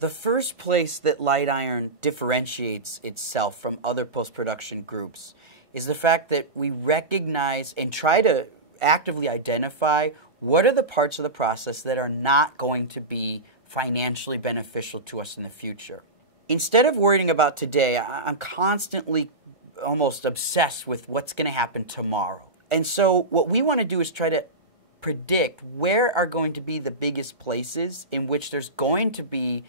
The first place that Light Iron differentiates itself from other post-production groups is the fact that we recognize and try to actively identify what are the parts of the process that are not going to be financially beneficial to us in the future. Instead of worrying about today, I'm constantly almost obsessed with what's going to happen tomorrow. And so what we want to do is try to predict where are going to be the biggest places in which there's going to be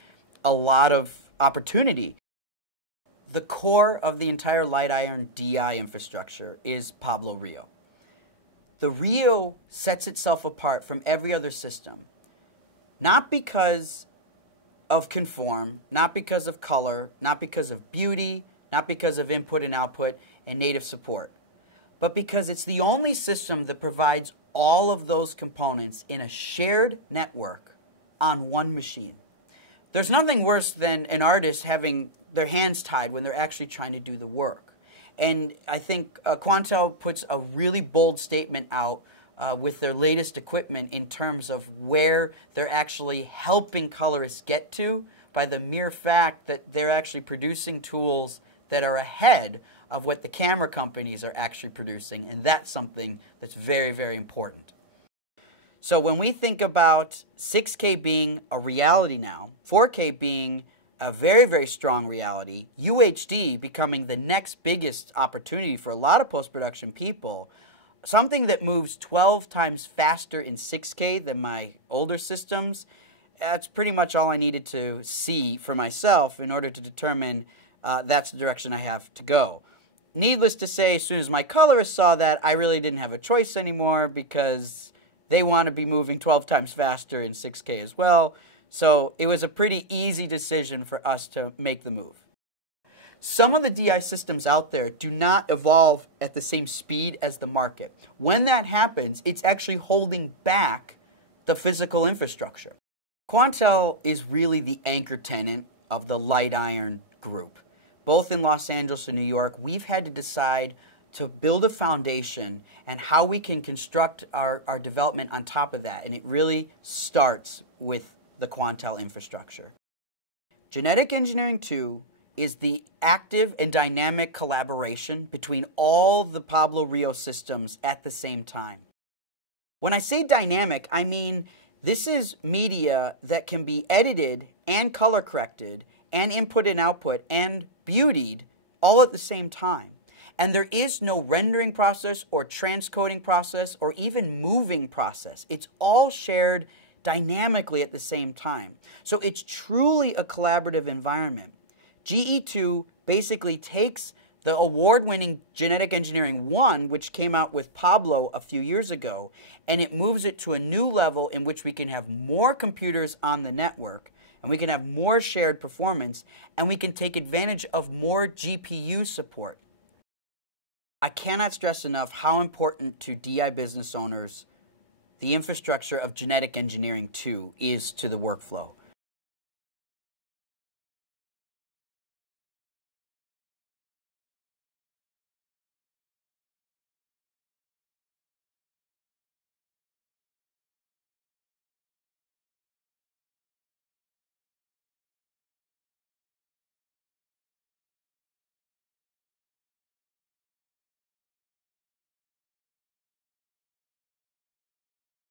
a lot of opportunity. The core of the entire Light Iron DI infrastructure is Pablo Rio. The Rio sets itself apart from every other system, not because of conform, not because of color, not because of beauty, not because of input and output and native support, but because it's the only system that provides all of those components in a shared network on one machine. There's nothing worse than an artist having their hands tied when they're actually trying to do the work. And I think Quantel puts a really bold statement out with their latest equipment in terms of where they're actually helping colorists get to by the mere fact that they're actually producing tools that are ahead of what the camera companies are actually producing. And that's something that's very, very important. So when we think about 6K being a reality now, 4K being a very, very strong reality, UHD becoming the next biggest opportunity for a lot of post-production people, something that moves 12 times faster in 6K than my older systems, that's pretty much all I needed to see for myself in order to determine that's the direction I have to go. Needless to say, as soon as my colorists saw that, I really didn't have a choice anymore because they want to be moving 12 times faster in 6K as well. So it was a pretty easy decision for us to make the move. Some of the DI systems out there do not evolve at the same speed as the market. When that happens, it's actually holding back the physical infrastructure. Quantel is really the anchor tenant of the Light Iron group. Both in Los Angeles and New York, we've had to decide to build a foundation and how we can construct our development on top of that. And it really starts with the Quantel infrastructure. Genetic Engineering 2 is the active and dynamic collaboration between all the Pablo Rio systems at the same time. When I say dynamic, I mean this is media that can be edited and color corrected and input and output and beautied all at the same time. And there is no rendering process or transcoding process or even moving process. It's all shared dynamically at the same time. So it's truly a collaborative environment. GE2 basically takes the award-winning Genetic Engineering 1, which came out with Pablo a few years ago, and it moves it to a new level in which we can have more computers on the network, and we can have more shared performance, and we can take advantage of more GPU support. I cannot stress enough how important to DI business owners the infrastructure of Genetic Engineering 2 is to the workflow.